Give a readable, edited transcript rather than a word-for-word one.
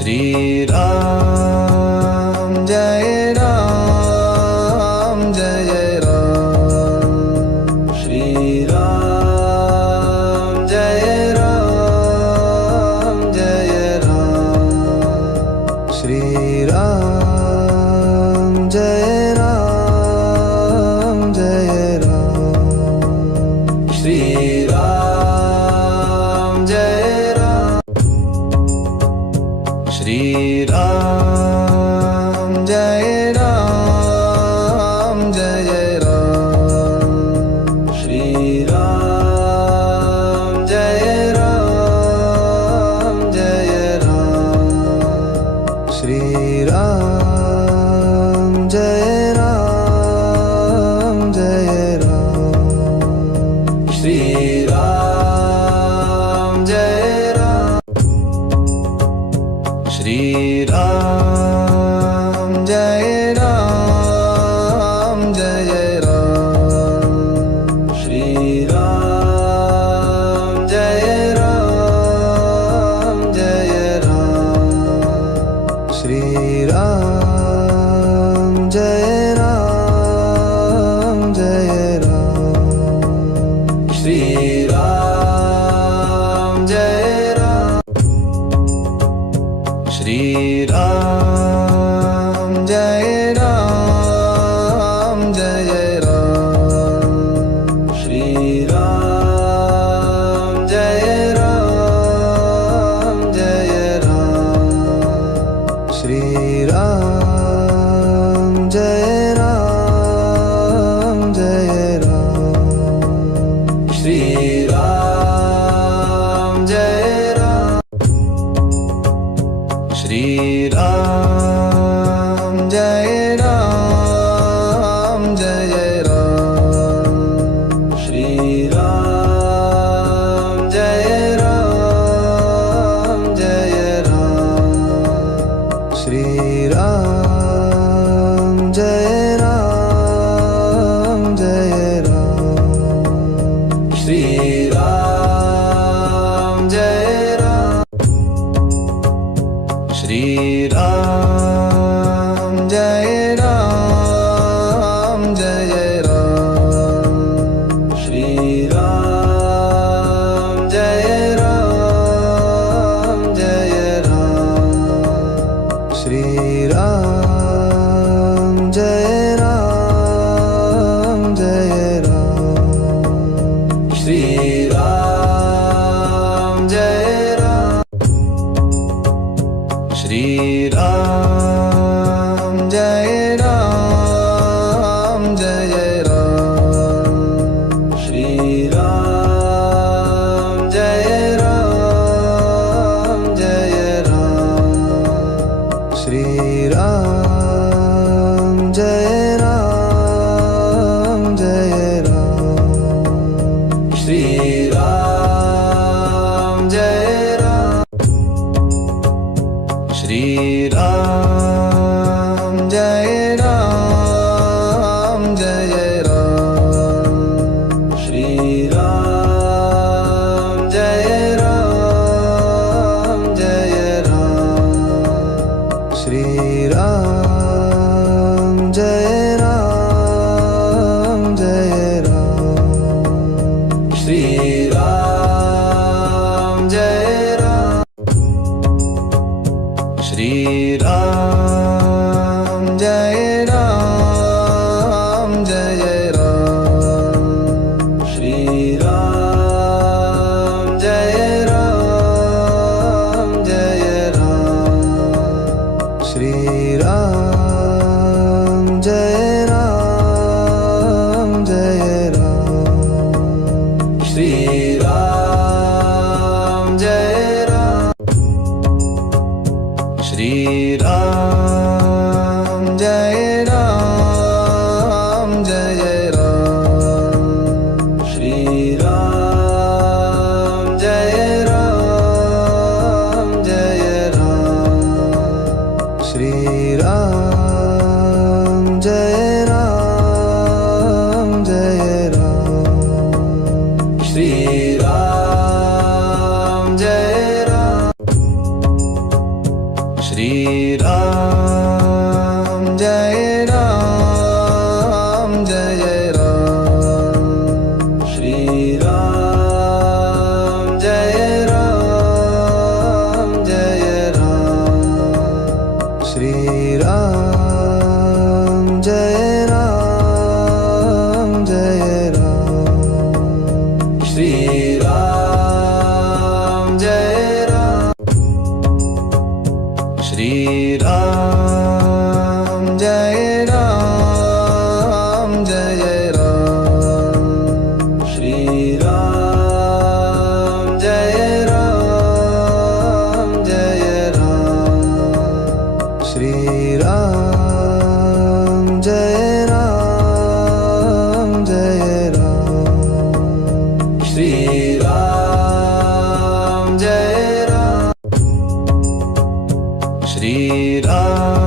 Shri Ram Jai Ram Jai Ram. Shri Ram Jai Ram Jai Ram. Shri Ram Jai Ram Jai Ram. Shri Ram Jai Ram. Shri Ram Jai Ram Jai Ram. Shri Ram Jai Ram Jai Ram. Shri Ram Jai Ram Jai Ram. Shri Ram Jai Ram. Shri Ram Jai Ram Jai Ram. Shri Ram Jai Ram Jai Ram. Shri Ram Jai Ram Jai Ram. Shri Ram Jai Ram. Shri Ram Jai Ram Jai Ram. Shri Ram Jai Ram Jai Ram. Shri Ram Jai Ram Jai Ram. Shri Ram Jai Ram. Shri Ram Jai Ram Jai Ram. Shri Ram Jai Ram Jai Ram. Shri Ram Jai Ram Jai Ram. Shri Ram Jai Ram. Shri Ram Jai Ram Jai Ram. Shri Ram Jai Ram Jai Ram. Shri Ram Jai Ram Jai Ram. Shri Ram Jai Ram. Shri Ram Jai Ram Jai Ram. Shri Ram Jai Ram Jai Ram. Shri Ram Jai Ram Jai Ram. Shri Ram Jai Ram. Shri Ram Jai Ram Jai Ram. Shri Ram Jai Ram Jai Ram. Shri Ram Jai Ram Jai Ram. Shri Ram Jai Ram. Shri Ram Jai Ram Jai Ram. Shri Ram Jai Ram Jai Ram. Shri Ram Jai Ram Jai Ram. Shri Ram Jai Ram. Shri Ram Jai Ram Jai Ram. Shri Ram Jai Ram Jai Ram. Shri Ram Jai Ram Jai Ram. Shri Ram Jai Ram. Shriram Jai Ram Jai Ram Shriram Jai Ram Jai Ram Shriram Jai Ram Jai Ram Shriram Jai Ram Shriram Jai Ram Jai Ram Shriram Jai Ram Jai Ram Shriram Jai Ram Jai Ram Shriram Jai Ram Shriram